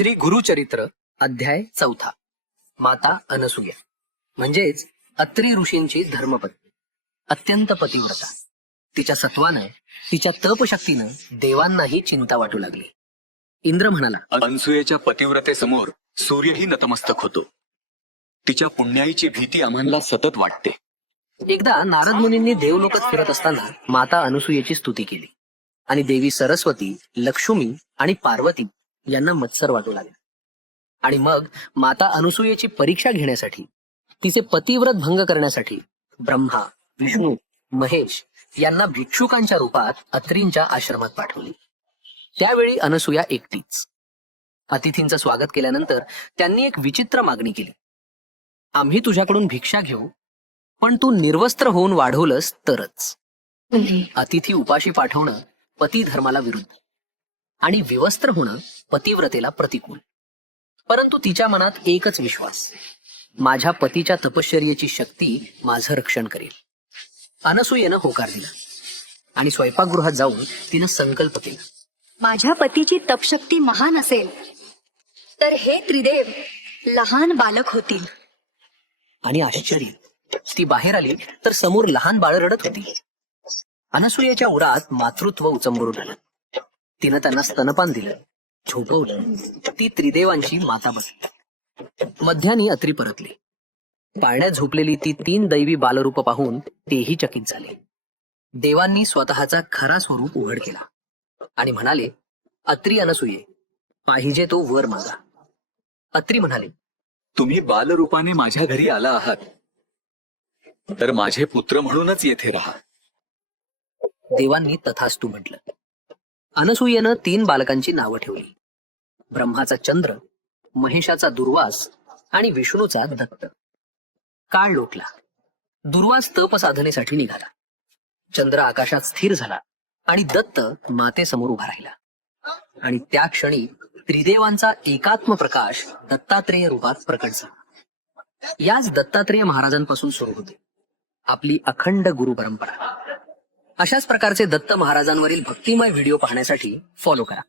श्री गुरुचरित्र अध्याय 4. माता अनसूया म्हणजेच अत्री ऋषींची धर्मपत्नी, अत्यंत पतिव्रता. तिच्या सत्वानं, तिच्या तपशक्तीनं देवांनाही चिंता वाटू लागली. इंद्र म्हणाला, अनसूयेच्या पतिव्रतेसमोर सूर्यही नतमस्तक होतो. तिच्या पुण्याईची भीती आम्हाला सतत वाटते. एकदा नारद मुनींनी देवलोकात फिरत असताना माता अनसूयेची स्तुती केली आणि देवी सरस्वती, लक्ष्मी आणि पार्वती यांना मत्सर वाटू लागला. आणि मग माता अनसूयेची परीक्षा घेण्यासाठी, तिचे पतिव्रत भंग करण्यासाठी ब्रह्मा, विष्णू, महेश यांना भिक्षुकांच्या रूपात अत्रींच्या आश्रमात पाठवली. त्यावेळी अनसूया एकटीच. अतिथींचं स्वागत केल्यानंतर त्यांनी एक विचित्र मागणी केली. आम्ही तुझ्याकडून भिक्षा घेऊ, पण तू निर्वस्त्र होऊन वाढवलंस तरच. अतिथी उपाशी पाठवणं पती धर्माला विरुद्ध आणि विवस्त्र होणं पतिव्रतेला प्रतिकूल. परंतु तिच्या मनात एकच विश्वास, माझ्या पतीच्या तपश्चर्येची शक्ती माझं रक्षण करेल. अनसूयेनं होकार दिला आणि स्वयंपाकगृहात जाऊन तिनं संकल्प केला, माझ्या पतीची तपशक्ती महान असेल तर हे त्रिदेव लहान बालक होतील. आणि आश्चर्य, ती बाहेर आली तर समोर लहान बाळ रडत होती. अनसूयेच्या उरात मातृत्व उचंबरून आलं. तिनं त्यांना स्तनपान दिलं, झोपवलं. ती त्रिदेवांची माता बनली. मध्यानी अत्री परतली. पाळण्यात झोपलेली ती 3 दैवी बालरूप पाहून तेही चकित झाले. देवांनी स्वतःचा खरा स्वरूप उघड केला आणि म्हणाले, अत्री अनसूये, पाहिजे तो वर मागा. अत्री म्हणाले, तुम्ही बालरूपाने माझ्या घरी आला आहात, तर माझे पुत्र म्हणूनच येथे राहा. देवांनी तथास्तु म्हटलं. अनसूयेनं 3 बालकांची नावं ठेवली. ब्रह्माचा चंद्र, महेशाचा दुर्वास आणि विष्णूचा दत्त. काळ लोटला. दुर्वास तप साधनेसाठी निघाला. चंद्र आकाशात स्थिर झाला आणि दत्त मातेसमोर उभा राहिला. आणि त्या क्षणी त्रिदेवांचा एकात्म प्रकाश दत्तात्रेय रूपात प्रकट झाला. याच दत्तात्रेय महाराजांपासून सुरू होते आपली अखंड गुरु परंपरा. अशाच प्रकारचे दत्त महाराजांवरील भक्तिमय व्हिडिओ पाहण्यासाठी फॉलो करा.